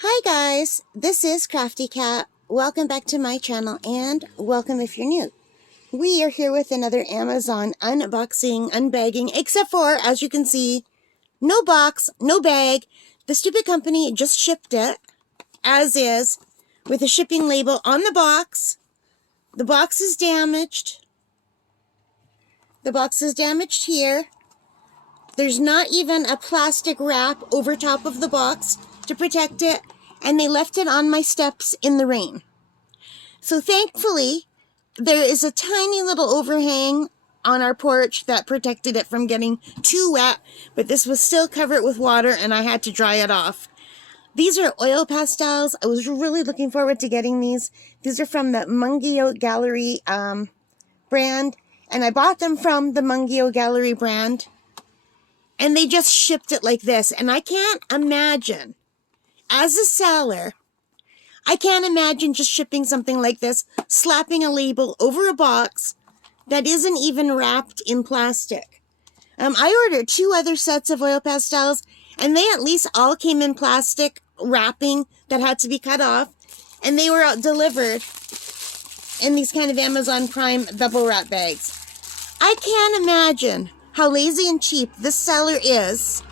Hi guys, this is Crafty Cat. Welcome back to my channel and welcome if you're new. We are here with another Amazon unboxing, unbagging, except for, as you can see, no box, no bag. The stupid company just shipped it, as is, with a shipping label on the box. The box is damaged. The box is damaged here. There's not even a plastic wrap over top of the box to protect it, and they left it on my steps in the rain. So thankfully, there is a tiny little overhang on our porch that protected it from getting too wet, but this was still covered with water and I had to dry it off. These are oil pastels. I was really looking forward to getting these. These are from the Mungyo Gallery brand, and I bought them from the Mungyo Gallery brand. And they just shipped it like this. And I can't imagine, as a seller, I can't imagine just shipping something like this, slapping a label over a box that isn't even wrapped in plastic. I ordered 2 other sets of oil pastels, and they at least all came in plastic wrapping that had to be cut off. And they were delivered in these kind of Amazon Prime bubble wrap bags. I can't imagine how lazy and cheap this seller is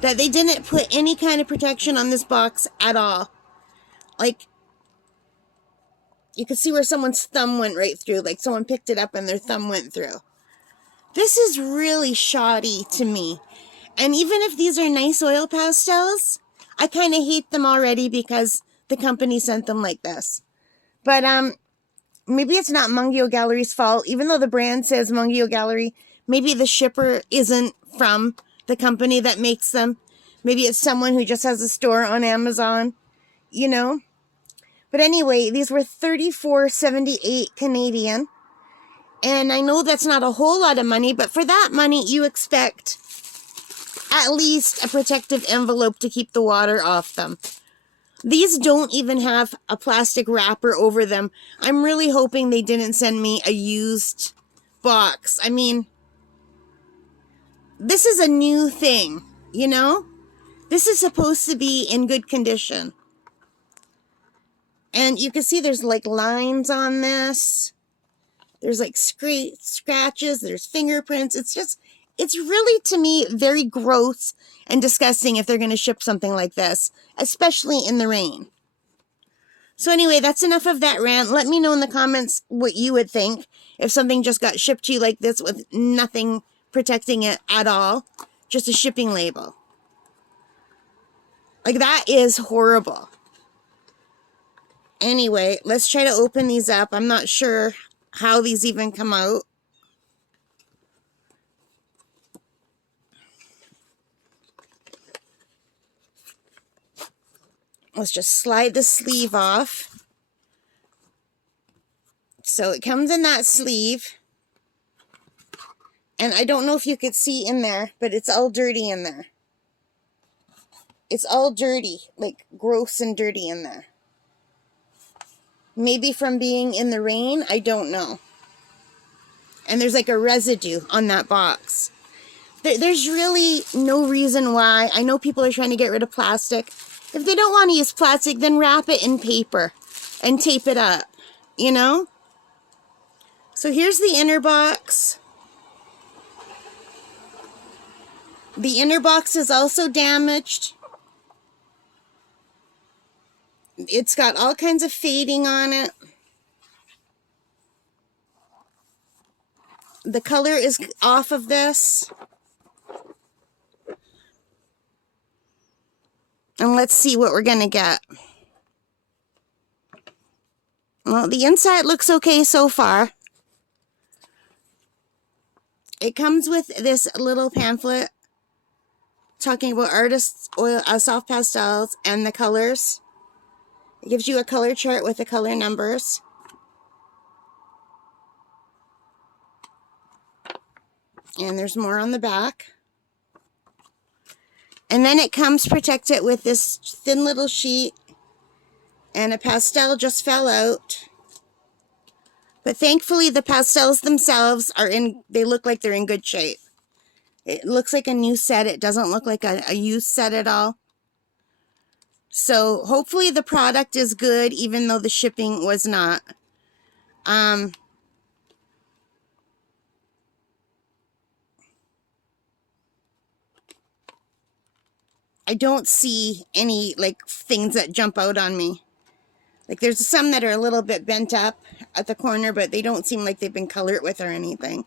that they didn't put any kind of protection on this box at all. Like, you could see where someone's thumb went right through, like someone picked it up and their thumb went through. This is really shoddy to me. And even if these are nice oil pastels, I kind of hate them already because the company sent them like this. But maybe it's not Mungyo Gallery's fault, even though the brand says Mungyo Gallery. Maybe the shipper isn't from the company that makes them. Maybe it's someone who just has a store on Amazon, you know. But anyway, these were $34.78 Canadian. And I know that's not a whole lot of money, but for that money, you expect at least a protective envelope to keep the water off them. These don't even have a plastic wrapper over them. I'm really hoping they didn't send me a used box. I mean, this is a new thing, you know? This is supposed to be in good condition. And you can see there's like lines on this. There's like scratches, there's fingerprints. It's really, to me, very gross and disgusting if they're going to ship something like this, especially in the rain. So anyway, that's enough of that rant. Let me know in the comments what you would think if something just got shipped to you like this with nothing protecting it at all. Just a shipping label. Like, that is horrible. Anyway, let's try to open these up. I'm not sure how these even come out. Let's just slide the sleeve off. So it comes in that sleeve. And I don't know if you could see in there, but it's all dirty in there. It's all dirty, like gross and dirty in there. Maybe from being in the rain, I don't know. And there's like a residue on that box. There's really no reason why. I know people are trying to get rid of plastic. If they don't want to use plastic, then wrap it in paper and tape it up, you know? So here's the inner box. The inner box is also damaged. It's got all kinds of fading on it. The color is off of this. And let's see what we're going to get. Well, the inside looks okay so far. It comes with this little pamphlet talking about artists' oil, soft pastels and the colors. It gives you a color chart with the color numbers. And there's more on the back. And then it comes protected with this thin little sheet. And a pastel just fell out. But thankfully the pastels themselves they look like they're in good shape. It looks like a new set. It doesn't look like a used set at all. So hopefully the product is good, even though the shipping was not. I don't see any like things that jump out on me. Like there's some that are a little bit bent up at the corner, but they don't seem like they've been colored with or anything.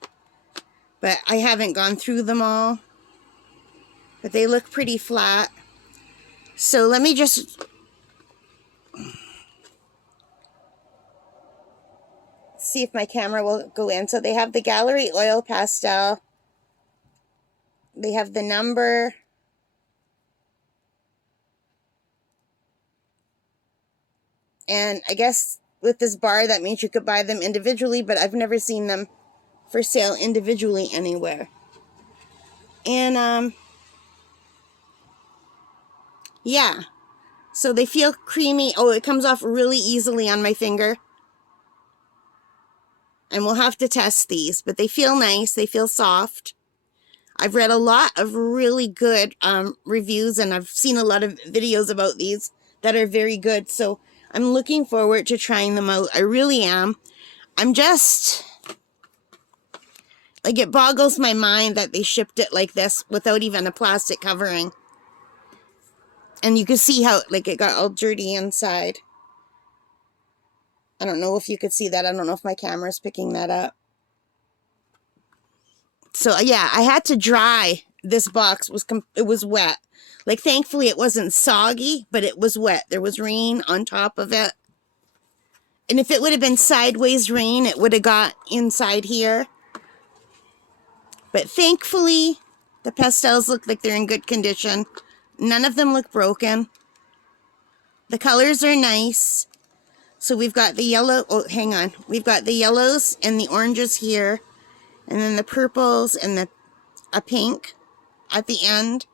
But I haven't gone through them all. But they look pretty flat. So let me just see if my camera will go in. So they have the Gallery Oil Pastel. They have the number. And I guess with this bar, that means you could buy them individually, but I've never seen them for sale individually anywhere. And, yeah. So they feel creamy. Oh, it comes off really easily on my finger. And we'll have to test these, but they feel nice. They feel soft. I've read a lot of really good reviews, and I've seen a lot of videos about these that are very good. So I'm looking forward to trying them out. I really am. I'm just, like, it boggles my mind that they shipped it like this without even a plastic covering. And you can see how, like, it got all dirty inside. I don't know if you could see that. I don't know if my camera's picking that up. So, yeah, I had to dry this box. It was wet. Like, thankfully, it wasn't soggy, but it was wet. There was rain on top of it. And if it would have been sideways rain, it would have got inside here. But thankfully, the pastels look like they're in good condition. None of them look broken. The colors are nice. So we've got the yellow, oh, hang on. We've got the yellows and the oranges here. And then the purples and a pink at the end.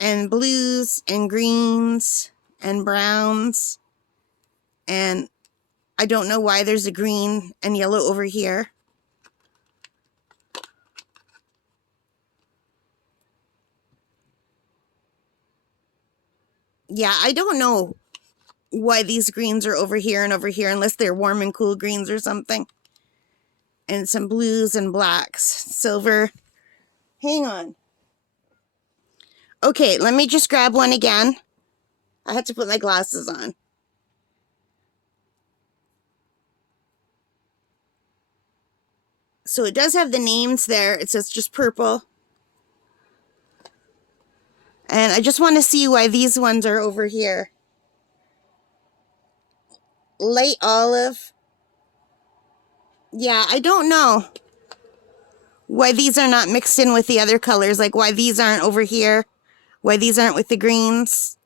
And blues and greens and browns. And I don't know why there's a green and yellow over here. Yeah, I don't know why these greens are over here and over here, unless they're warm and cool greens or something. And some blues and blacks. Silver. Hang on. Okay, let me just grab one again. I had to put my glasses on. So it does have the names there. It says just purple. And I just want to see why these ones are over here. Light olive. Yeah, I don't know why these are not mixed in with the other colors. Like why these aren't over here. Why these aren't with the greens.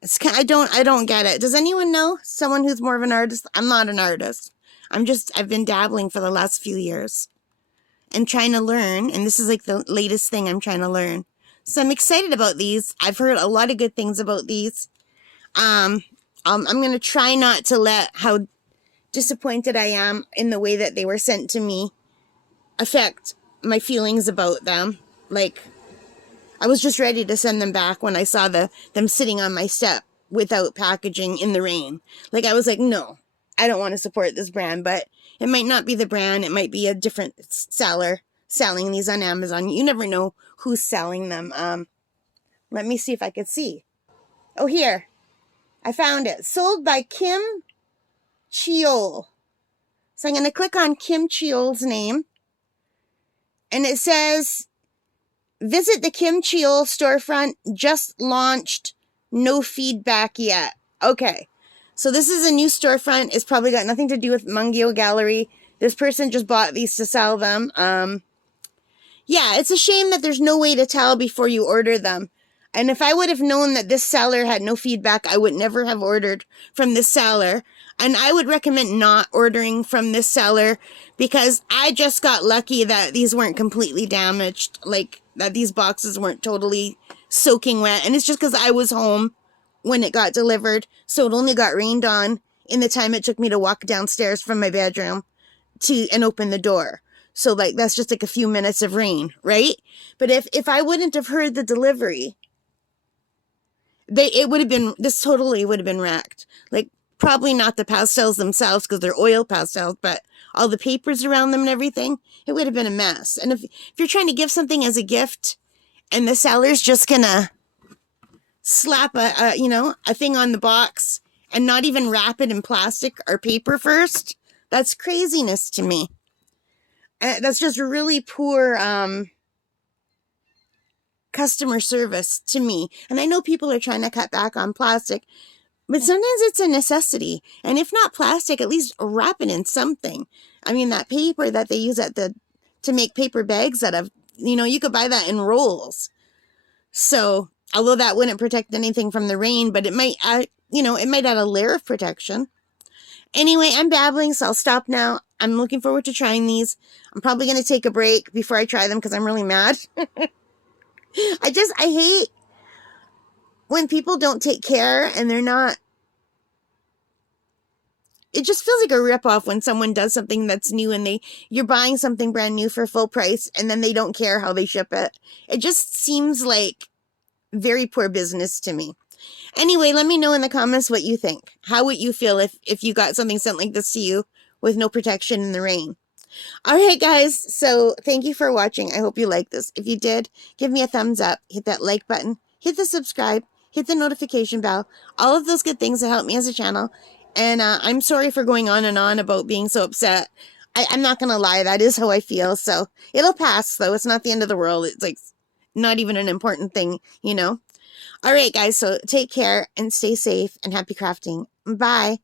It's I don't get it. Does anyone know? Someone who's more of an artist? I'm not an artist. I've been dabbling for the last few years. And trying to learn. And this is like the latest thing I'm trying to learn. So I'm excited about these. I've heard a lot of good things about these. I'm going to try not to let how disappointed I am in the way that they were sent to me affect my feelings about them. Like, I was just ready to send them back when I saw them sitting on my step without packaging in the rain. Like, I was like, no, I don't want to support this brand, but it might not be the brand. It might be a different seller selling these on Amazon. You never know who's selling them. Let me see if I could see. Oh, here. I found it. Sold by Kim Cheol. So I'm going to click on Kim Cheol's name. And it says, visit the Kim Cheol storefront. Just launched. No feedback yet. Okay. So this is a new storefront. It's probably got nothing to do with Mungyo Gallery. This person just bought these to sell them. Yeah, it's a shame that there's no way to tell before you order them. And if I would have known that this seller had no feedback, I would never have ordered from this seller. And I would recommend not ordering from this seller because I just got lucky that these weren't completely damaged. Like, that these boxes weren't totally soaking wet. And it's just because I was home when it got delivered. So it only got rained on in the time it took me to walk downstairs from my bedroom and open the door. So, like, that's just like a few minutes of rain, right? But if I wouldn't have heard the delivery, it would have been, this totally would have been wrecked. Like, probably not the pastels themselves because they're oil pastels, but all the papers around them and everything, it would have been a mess. And if you're trying to give something as a gift and the seller's just gonna slap a thing on the box and not even wrap it in plastic or paper first, that's craziness to me. That's just really poor customer service to me. And I know people are trying to cut back on plastic, but sometimes it's a necessity. And if not plastic, at least wrap it in something. I mean, that paper that they use to make paper bags out of, you could buy that in rolls. So, although that wouldn't protect anything from the rain, but it might add, it might add a layer of protection. Anyway, I'm babbling, so I'll stop now. I'm looking forward to trying these. I'm probably going to take a break before I try them because I'm really mad. I hate when people don't take care and they're not. It just feels like a ripoff when someone does something that's new and you're buying something brand new for full price and then they don't care how they ship it. It just seems like very poor business to me. Anyway, let me know in the comments what you think. How would you feel if you got something sent like this to you with no protection in the rain? All right, guys. So thank you for watching. I hope you liked this. If you did, give me a thumbs up. Hit that like button. Hit the subscribe. Hit the notification bell. All of those good things that help me as a channel. And I'm sorry for going on and on about being so upset. I'm not going to lie. That is how I feel. So it'll pass, though. It's not the end of the world. It's like not even an important thing, All right, guys. So take care and stay safe and happy crafting. Bye.